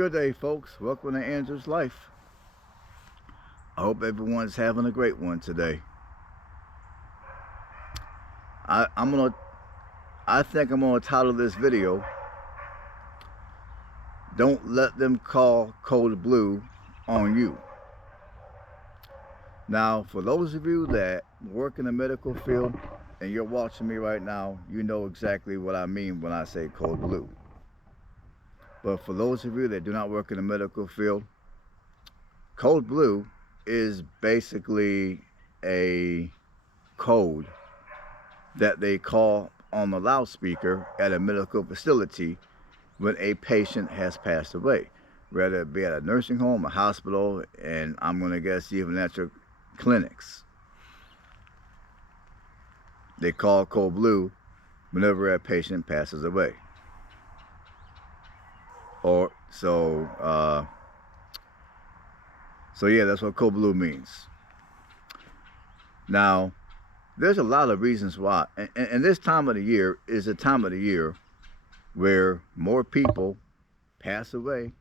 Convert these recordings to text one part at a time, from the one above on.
Good day, folks. Welcome to Andrew's Life. I hope everyone's having a great one today. I think I'm gonna title this video, "Don't Let Them Call Code Blue on You." Now, for those of you that work in the medical field and you're watching me right now, you know exactly what I mean when I say code blue. But for those of you that do not work in the medical field, code blue is basically a code that they call on the loudspeaker at a medical facility when a patient has passed away, whether it be at a nursing home, a hospital, and I'm going to guess even at your clinics. They call code blue whenever a patient passes away. Or so yeah, that's what code blue means. Now, there's a lot of reasons why, and this time of the year is a time of the year where more people pass away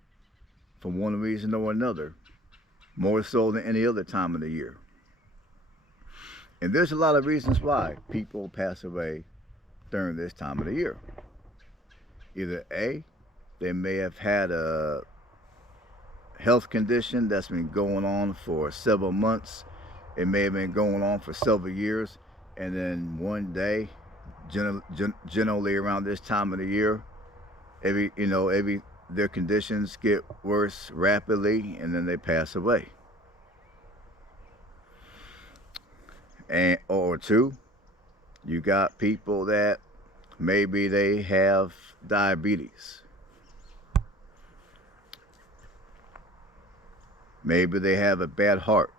for one reason or another, more so than any other time of the year. And there's a lot of reasons why people pass away during this time of the year. Either A, they may have had a health condition that's been going on for several months. It may have been going on for several years, and then one day, generally around this time of the year, their conditions get worse rapidly, and then they pass away. Or two, you got people that maybe they have diabetes. Maybe they have a bad heart,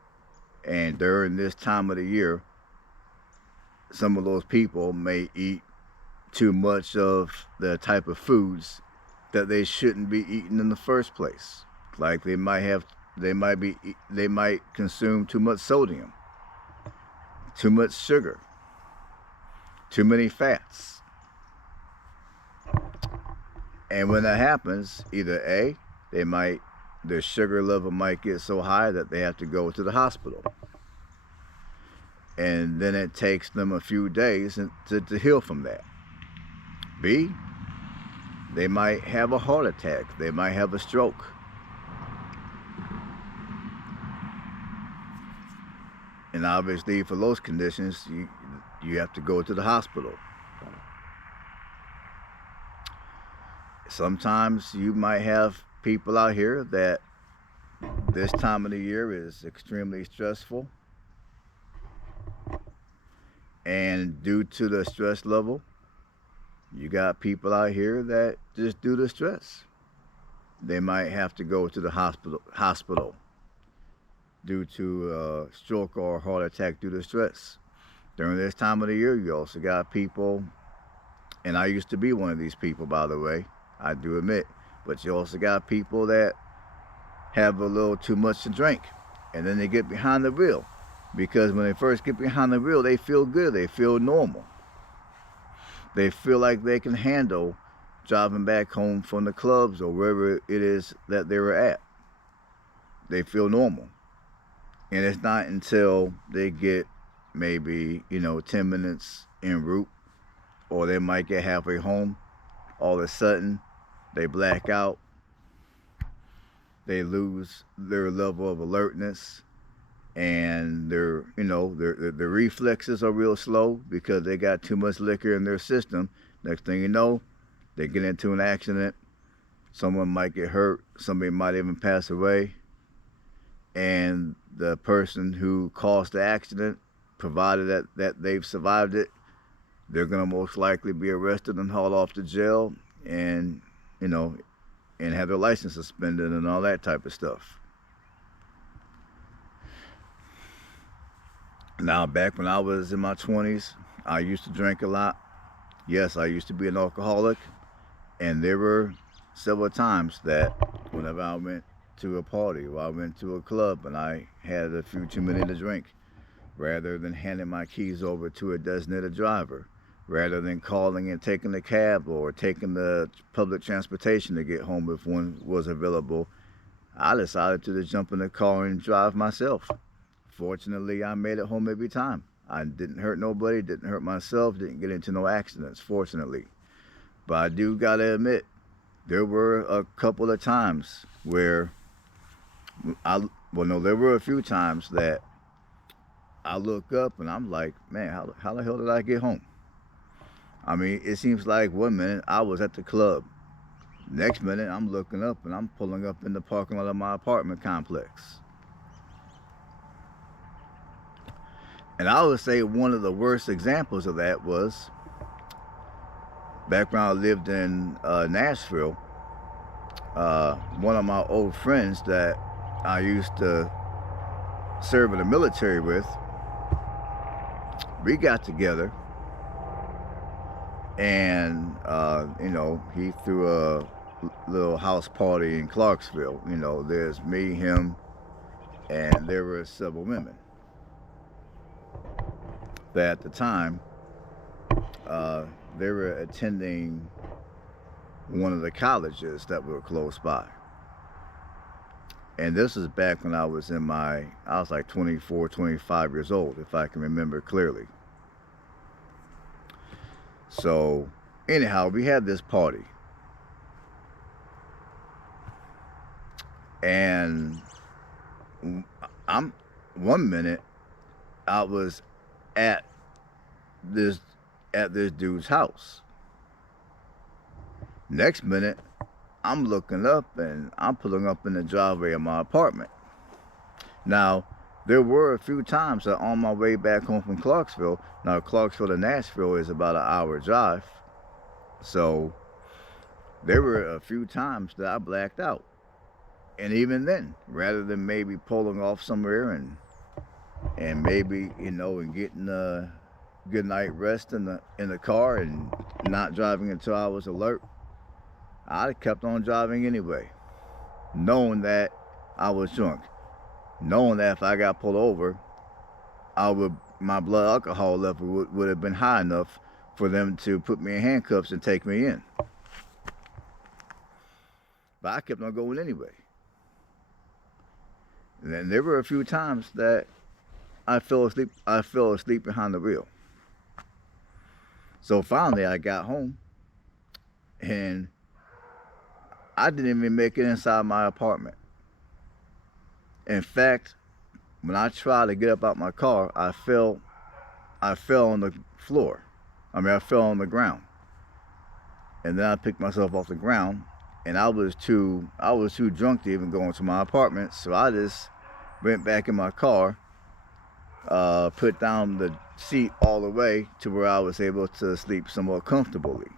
and during this time of the year, some of those people may eat too much of the type of foods that they shouldn't be eating in the first place. Like they might consume too much sodium, too much sugar, too many fats. And when that happens, either A, their sugar level might get so high that they have to go to the hospital. And then it takes them a few days to heal from that. B, they might have a heart attack. They might have a stroke. And obviously for those conditions, you have to go to the hospital. Sometimes you might have people out here that this time of the year is extremely stressful, and due to the stress level, you got people out here that just due to stress, they might have to go to the hospital due to a stroke or a heart attack due to stress. During this time of the year, you also got people, and I used to be one of these people, by the way, I do admit, but you also got people that have a little too much to drink, and then they get behind the wheel, because when they first get behind the wheel, they feel good, they feel normal, they feel like they can handle driving back home from the clubs or wherever it is that they were at. They feel normal. And it's not until they get maybe 10 minutes en route, or they might get halfway home, all of a sudden they black out, they lose their level of alertness, and their reflexes are real slow because they got too much liquor in their system. Next thing you know, they get into an accident, someone might get hurt, somebody might even pass away, and the person who caused the accident, provided that they've survived it, they're going to most likely be arrested and hauled off to jail, and and have their license suspended and all that type of stuff. Now, back when I was in my 20s, I used to drink a lot. Yes, I used to be an alcoholic, and there were several times that whenever I went to a party or I went to a club and I had a few too many to drink, rather than handing my keys over to a designated driver, rather than calling and taking the cab or taking the public transportation to get home if one was available. I decided to just jump in the car and drive myself. Fortunately, I made it home every time. I didn't hurt nobody, didn't hurt myself, didn't get into no accidents, fortunately. But I do gotta admit, there were a couple of times where there were a few times that I look up and I'm like, man, how the hell did I get home? I mean, it seems like one minute I was at the club. Next minute I'm looking up and I'm pulling up in the parking lot of my apartment complex. And I would say one of the worst examples of that was back when I lived in Nashville. One of my old friends that I used to serve in the military with, we got together and he threw a little house party in Clarksville. There's me, him, and there were several women that at the time they were attending one of the colleges that were close by. And this is back when I was like 24, 25 years old, if I can remember clearly. So anyhow, we had this party. And one minute I was at this dude's house. Next minute, I'm looking up and I'm pulling up in the driveway of my apartment. Now, there were a few times that on my way back home from Clarksville, now Clarksville to Nashville is about an hour drive, so there were a few times that I blacked out. And even then, rather than maybe pulling off somewhere and maybe, and getting a good night rest in the car and not driving until I was alert, I kept on driving anyway, knowing that I was drunk, knowing that if I got pulled over, my blood alcohol level would have been high enough for them to put me in handcuffs and take me in. But I kept on going anyway. And then there were a few times that I fell asleep behind the wheel. So finally I got home and I didn't even make it inside my apartment. In fact, when I tried to get up out my car, I fell on the floor. I fell on the ground. And then I picked myself off the ground, and I was too drunk to even go into my apartment, so I just went back in my car, put down the seat all the way to where I was able to sleep somewhat comfortably.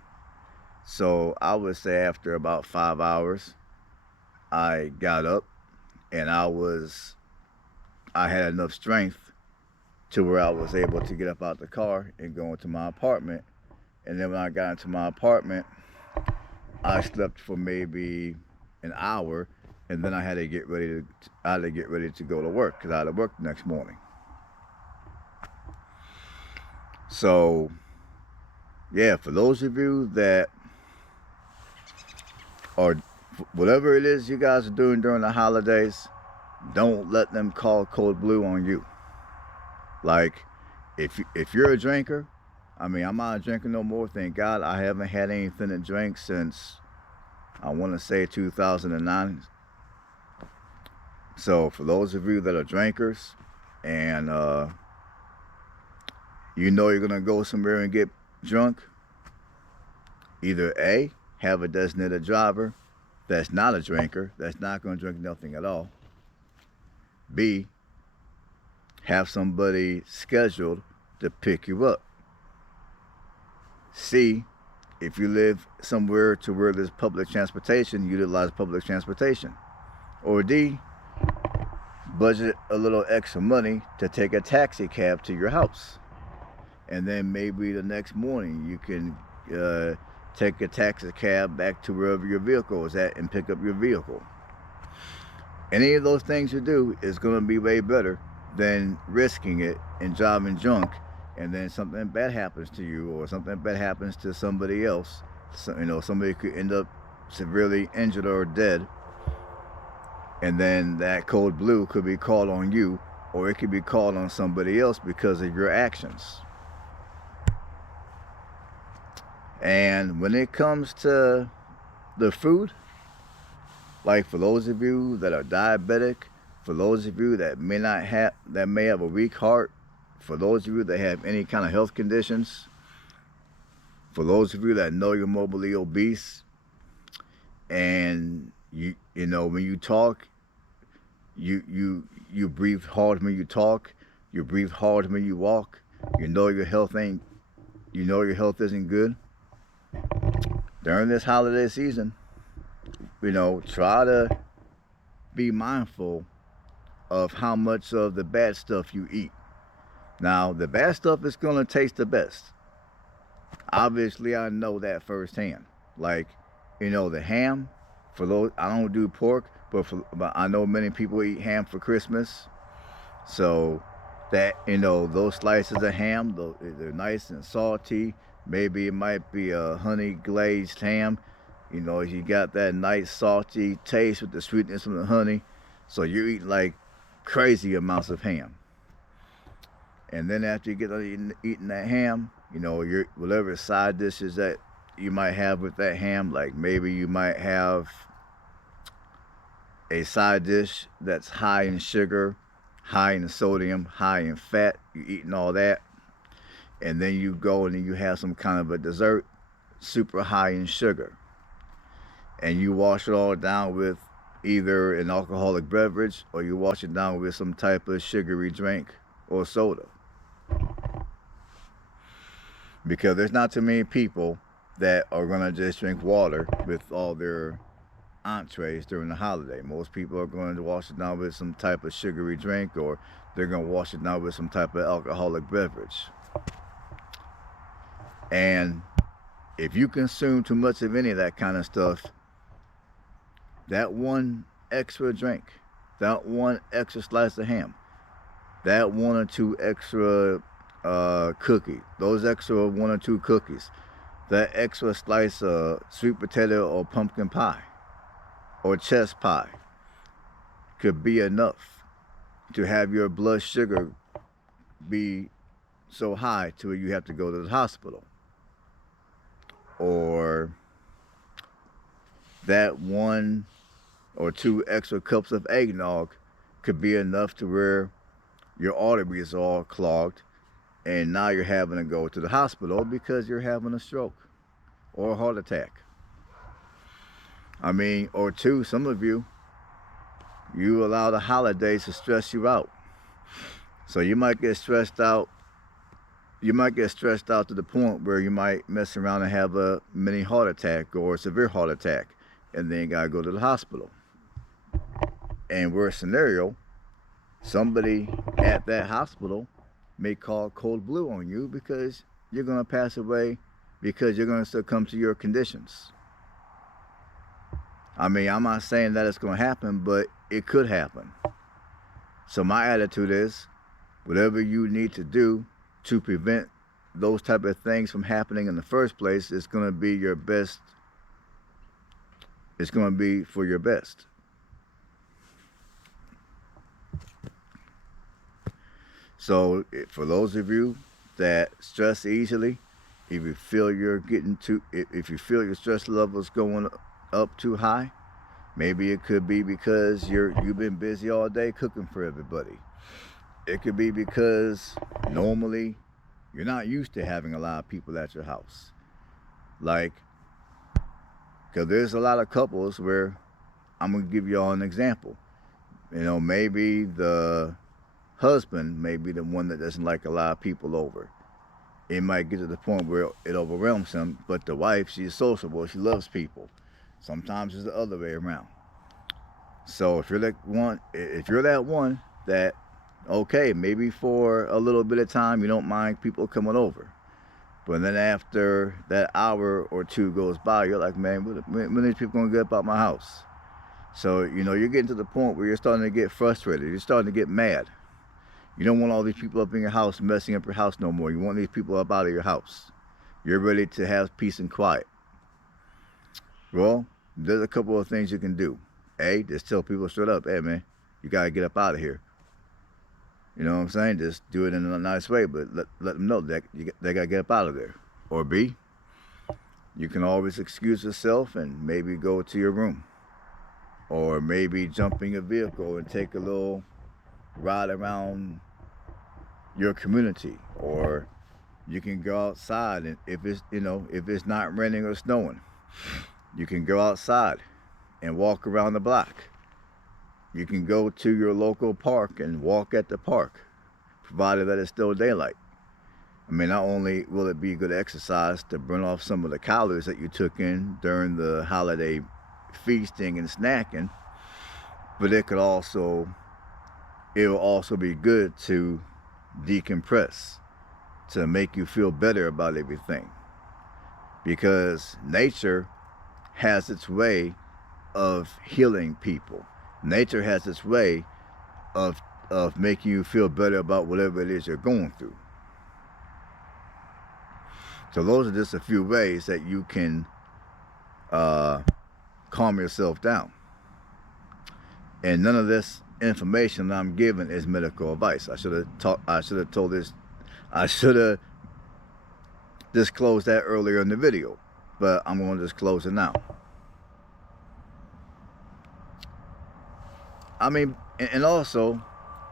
So I would say after about 5 hours, I got up and I had enough strength to where I was able to get up out the car and go into my apartment. And then when I got into my apartment, I slept for maybe an hour, and then I had to get ready to go to work because I had to work the next morning. So yeah, for those of you that or whatever it is you guys are doing during the holidays, don't let them call code blue on you. Like, if you're a drinker, I'm not a drinker no more, thank God. I haven't had anything to drink since, I want to say 2009. So for those of you that are drinkers and you're gonna go somewhere and get drunk, either A, have a designated driver that's not a drinker, that's not going to drink nothing at all. B, have somebody scheduled to pick you up. C, if you live somewhere to where there's public transportation, utilize public transportation. Or D, budget a little extra money to take a taxi cab to your house. And then maybe the next morning you can take a taxi cab back to wherever your vehicle is at and pick up your vehicle. Any of those things you do is going to be way better than risking it and driving drunk and then something bad happens to you, or something bad happens to somebody else. So, somebody could end up severely injured or dead, and then that code blue could be called on you, or it could be called on somebody else because of your actions. And when it comes to the food, like for those of you that are diabetic, for those of you that may have a weak heart, for those of you that have any kind of health conditions, for those of you that know you're morbidly obese, and you know when you talk, you breathe hard when you talk, you breathe hard when you walk, you know your health isn't good. During this holiday season, try to be mindful of how much of the bad stuff you eat. Now, the bad stuff is going to taste the best. Obviously, I know that firsthand. Like, the ham, for those, I don't do pork, but I know many people eat ham for Christmas. So, that, those slices of ham, they're nice and salty. Maybe it might be a honey glazed ham. You got that nice salty taste with the sweetness from the honey. So you eat like crazy amounts of ham. And then after you get done eating that ham, your whatever side dishes that you might have with that ham, like maybe you might have a side dish that's high in sugar, high in sodium, high in fat. You're eating all that. And then you go and then you have some kind of a dessert, super high in sugar. And you wash it all down with either an alcoholic beverage, or you wash it down with some type of sugary drink or soda. Because there's not too many people that are going to just drink water with all their entrees during the holiday. Most people are going to wash it down with some type of sugary drink, or they're going to wash it down with some type of alcoholic beverage. And if you consume too much of any of that kind of stuff, that one extra drink, that one extra slice of ham, that one or two extra cookie, those extra one or two cookies, that extra slice of sweet potato or pumpkin pie or chess pie could be enough to have your blood sugar be so high to where you have to go to the hospital. Or that one or two extra cups of eggnog could be enough to where your arteries are all clogged, and now you're having to go to the hospital because you're having a stroke or a heart attack. Or two, some of you allow the holidays to stress you out. So you might get stressed out. You might get stressed out to the point where you might mess around and have a mini heart attack or a severe heart attack, and then you gotta go to the hospital. And worst scenario, somebody at that hospital may call cold blue on you because you're gonna pass away, because you're gonna succumb to your conditions. I'm not saying that it's gonna happen, but it could happen. So my attitude is, whatever you need to do to prevent those type of things from happening in the first place, is going to be your best. It's going to be for your best. So for those of you that stress easily, if you feel if you feel your stress levels going up too high, maybe it could be because you've been busy all day cooking for everybody. It could be because normally you're not used to having a lot of people at your house. Like, because there's a lot of couples where, I'm going to give you all an example. Maybe the husband may be the one that doesn't like a lot of people over. It might get to the point where it overwhelms him, but the wife, she's sociable, she loves people. Sometimes it's the other way around. So if you're that one that, okay, maybe for a little bit of time you don't mind people coming over, but then after that hour or two goes by, you're like, man, when are these people gonna get up out my house? So you're getting to the point where you're starting to get frustrated, you're starting to get mad. You don't want all these people up in your house messing up your house no more. You want these people up out of your house. You're ready to have peace and quiet. Well, there's a couple of things you can do. A, just tell people straight up, hey man, you gotta get up out of here. You know what I'm saying? Just do it in a nice way, but let them know that they gotta get up out of there. Or B, you can always excuse yourself and maybe go to your room. Or maybe jump in your vehicle and take a little ride around your community. Or you can go outside, and if it's not raining or snowing, you can go outside and walk around the block. You can go to your local park and walk at the park, provided that it's still daylight. I mean, not only will it be good exercise to burn off some of the calories that you took in during the holiday feasting and snacking, but it will also be good to decompress, to make you feel better about everything. Because nature has its way of healing people. Nature has its way of making you feel better about whatever it is you're going through. So those are just a few ways that you can calm yourself down. And none of this information that I'm giving is medical advice. I should have disclosed that earlier in the video, but I'm going to disclose it now. I mean, and also,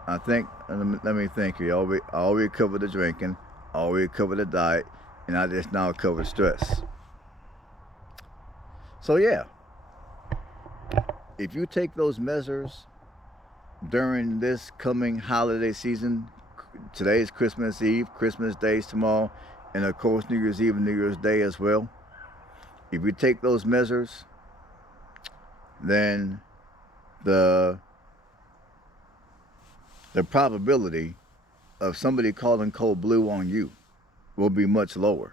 I think, let me think here. I already covered the drinking, I already covered the diet, and I just now covered stress. So yeah, if you take those measures during this coming holiday season, today's Christmas Eve, Christmas Day's tomorrow, and of course New Year's Eve and New Year's Day as well. If you take those measures, then the probability of somebody calling cold blue on you will be much lower.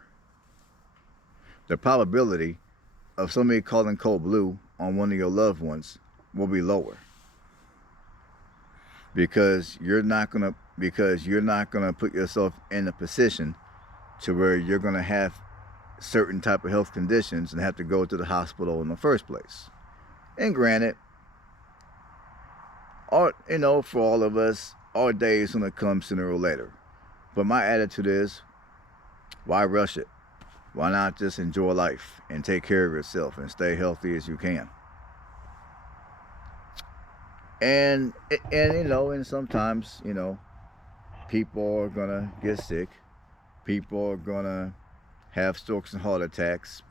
The probability of somebody calling cold blue on one of your loved ones will be lower. Because you're not gonna put yourself in a position to where you're gonna have certain type of health conditions and have to go to the hospital in the first place. And granted, for all of us, our day is gonna come sooner or later. But my attitude is, why rush it? Why not just enjoy life and take care of yourself and stay healthy as you can? And sometimes, people are gonna get sick. People are gonna have strokes and heart attacks.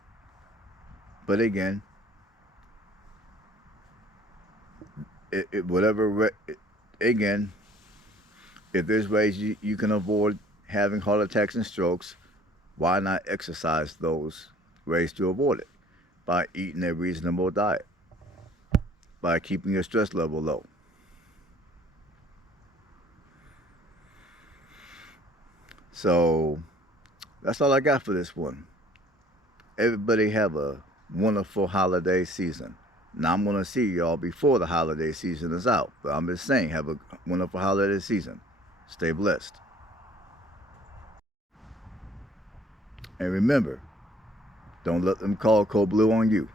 But again, if there's ways you can avoid having heart attacks and strokes, why not exercise those ways to avoid it? By eating a reasonable diet, by keeping your stress level low. So that's all I got for this one. Everybody have a wonderful holiday season. Now I'm going to see y'all before the holiday season is out. But I'm just saying, have a wonderful holiday season. Stay blessed. And remember, don't let them call cold blue on you.